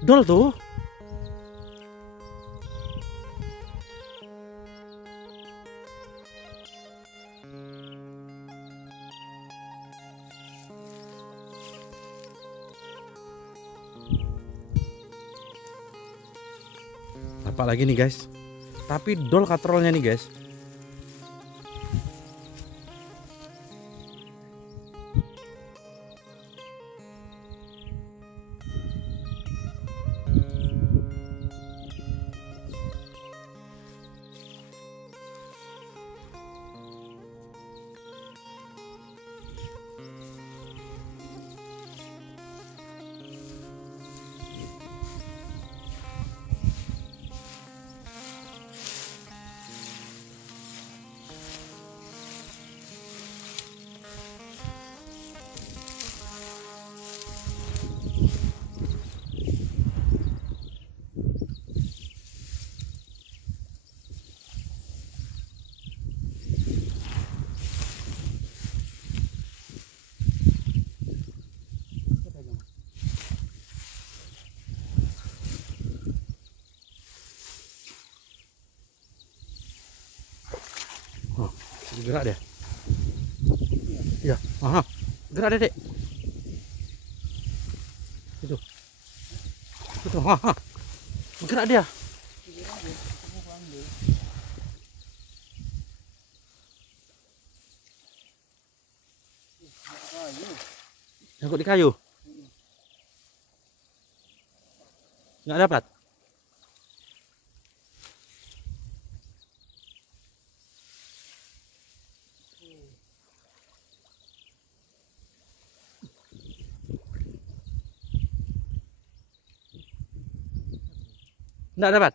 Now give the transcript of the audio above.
Dol tuh. Apa lagi nih guys? Tapi dol katrolnya nih guys. Oh, gerak deh. Iya, aha. Gerak deh, Dek. Itu. Itu, aha. Gerak dia. Nyangkut di kayu. Nggak dapat. Nggak dapat.